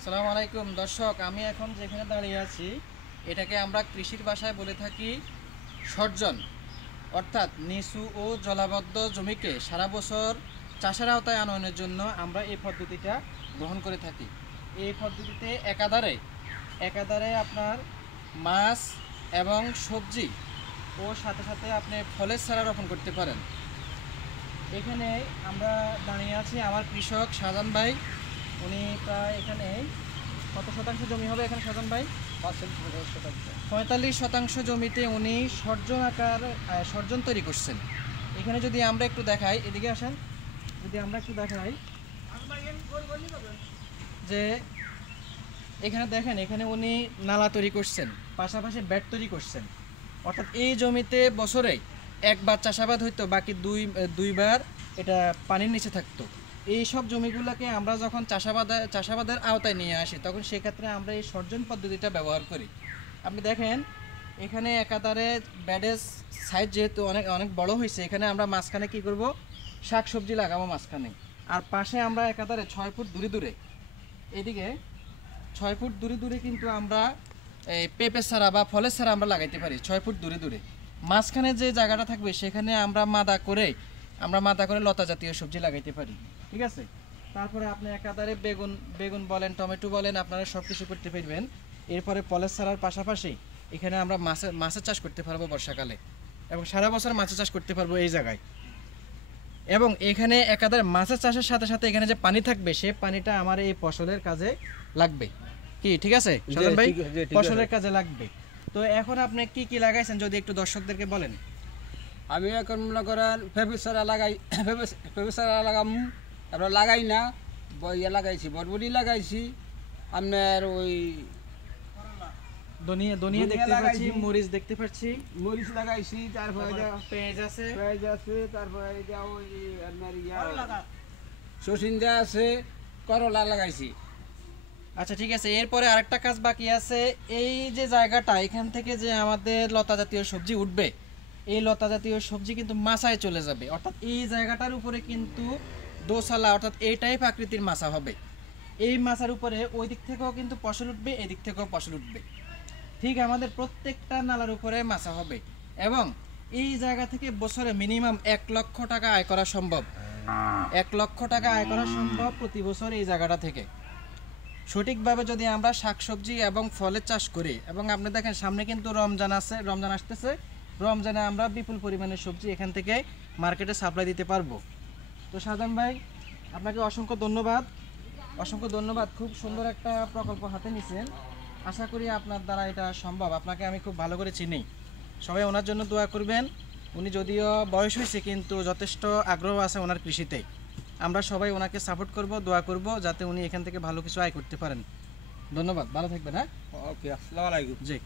আসসালামু আলাইকুম দর্শক, আমি এখন যেখানে দাঁড়িয়ে আছি এটাকে আমরা কৃষির ভাষায় বলে থাকি সর্জন। অর্থাৎ নিচু ও জলাবদ্ধ জমিকে সারা বছর চাষের আওতায় আনয়নের জন্য আমরা এই পদ্ধতিটা গ্রহণ করে থাকি। এই পদ্ধতিতে একাধারে একাধারে আপনার মাছ এবং সবজি ও সাথে সাথে আপনি ফলের চারা রোপণ করতে পারেন। এখানে আমরা দাঁড়িয়ে আছি আমার কৃষক শাহজাহান ভাই। উনি প্রায় এখানে কত শতাংশ জমি হবে এখানে শাহজাহান ভাই? 45% জমিতে উনি সর্জন তৈরি করছেন। এখানে যদি আমরা একটু দেখাই, এদিকে আসেন, যদি আমরা একটু দেখাই যে এখানে দেখেন, এখানে উনি নালা তৈরি করছেন, পাশাপাশি বেড তৈরি করছেন। অর্থাৎ এই জমিতে বছরে একবার চাষাবাদ হইতো, বাকি দুইবার এটা পানির নিচে থাকতো। এই সব জমিগুলোকে আমরা যখন চাষাবাদের আওতায় নিয়ে আসি তখন সেক্ষেত্রে আমরা এই সর্জন পদ্ধতিটা ব্যবহার করি। আপনি দেখেন এখানে একাধারে ব্যাডের সাইজ যেহেতু অনেক অনেক বড় হয়েছে, এখানে আমরা মাঝখানে কি করব, শাক সবজি লাগাবো মাঝখানে। আর পাশে আমরা একাধারে 6 ফুট দূরে দূরে, এদিকে 6 ফুট দূরে দূরে কিন্তু আমরা এই পেঁপে চারা বা ফলের চারা আমরা লাগাইতে পারি 6 ফুট দূরে দূরে। মাঝখানে যে জায়গাটা থাকবে সেখানে আমরা মাদা করে লতা জাতীয় সবজি লাগাইতে পারি। ঠিক আছে, তারপরে আপনি একাধারে বেগুন বেগুন বলেন, টমেটো বলেন, আপনারা সব কিছু করতে পারবেন। এরপরে ফলের চারার পাশাপাশি এখানে আমরা মাছের চাষ করতে পারবো বর্ষাকালে, এবং সারা বছর মাছের চাষ করতে পারবো এই জায়গায়। এবং এখানে একাধারে মাছের চাষের সাথে সাথে এখানে যে পানি থাকবে সে পানিটা আমার এই ফসলের কাজে লাগবে। কি ঠিক আছে শাহজাহান ভাই? ফসলের কাজে লাগবে। তো এখন আপনি কি কি লাগাইছেন যদি একটু দর্শকদেরকে বলেন। আমি এখন মনে করেন পেঁপে লাগাই, পেঁপে লাগাম, তারপর লাগাই না ইয়ে লাগাইছি, বরবটি লাগাইছি, আপনার ওই ধনিয়া ধনিয়া দেখতে পাচ্ছি, মরিচ দেখতে পাচ্ছি, মরিচ লাগাইছি, তারপরে পেঁয়াজ আছে, তারপরে ওই আপনার সসিন্দা আছে, করলা লাগাইছি। আচ্ছা ঠিক আছে। এরপরে আরেকটা কাজ বাকি আছে। এই যে জায়গাটা, এখান থেকে যে আমাদের লতা জাতীয় সবজি উঠবে, এই লতা জাতীয় সবজি কিন্তু মাচায় চলে যাবে। অর্থাৎ এই জায়গাটার উপরে কিন্তু দোসালা, অর্থাৎ এইটাই প্রাকৃতিক মাচা হবে। এই মাচার উপরে ওই দিক থেকেও কিন্তু ফসল উঠবে, এদিক থেকেও ফসল উঠবে। ঠিক আমাদের প্রত্যেকটা নালার উপরে মাচা হবে, এবং এই জায়গা থেকে বছরে মিনিমাম 1 লক্ষ টাকা আয় করা সম্ভব। 1 লক্ষ টাকা আয় করা সম্ভব প্রতি বছর এই জায়গাটা থেকে, সঠিকভাবে যদি আমরা শাকসবজি এবং ফলের চাষ করি। এবং আপনি দেখেন সামনে কিন্তু রমজান আসতেছে। রমজানে আমরা বিপুল পরিমাণে সবজি এখান থেকে মার্কেটে সাপ্লাই দিতে পারবো। তো শাহজাহান ভাই, আপনাকে অসংখ্য ধন্যবাদ। খুব সুন্দর একটা প্রকল্প হাতে নিছেন। আশা করি আপনার দ্বারা এটা সম্ভব। আপনাকে আমি খুব ভালো করে চিনি। সবাই ওনার জন্য দোয়া করবেন। উনি যদিও বয়স হয়েছে কিন্তু যথেষ্ট আগ্রহ আছে ওনার কৃষিতে। আমরা সবাই ওনাকে সাপোর্ট করব, দোয়া করব যাতে উনি এখান থেকে ভালো কিছু আয় করতে পারেন। ধন্যবাদ, ভালো থাকবেন। হ্যাঁ, ওকে, আসসালামু আলাইকুম। জি।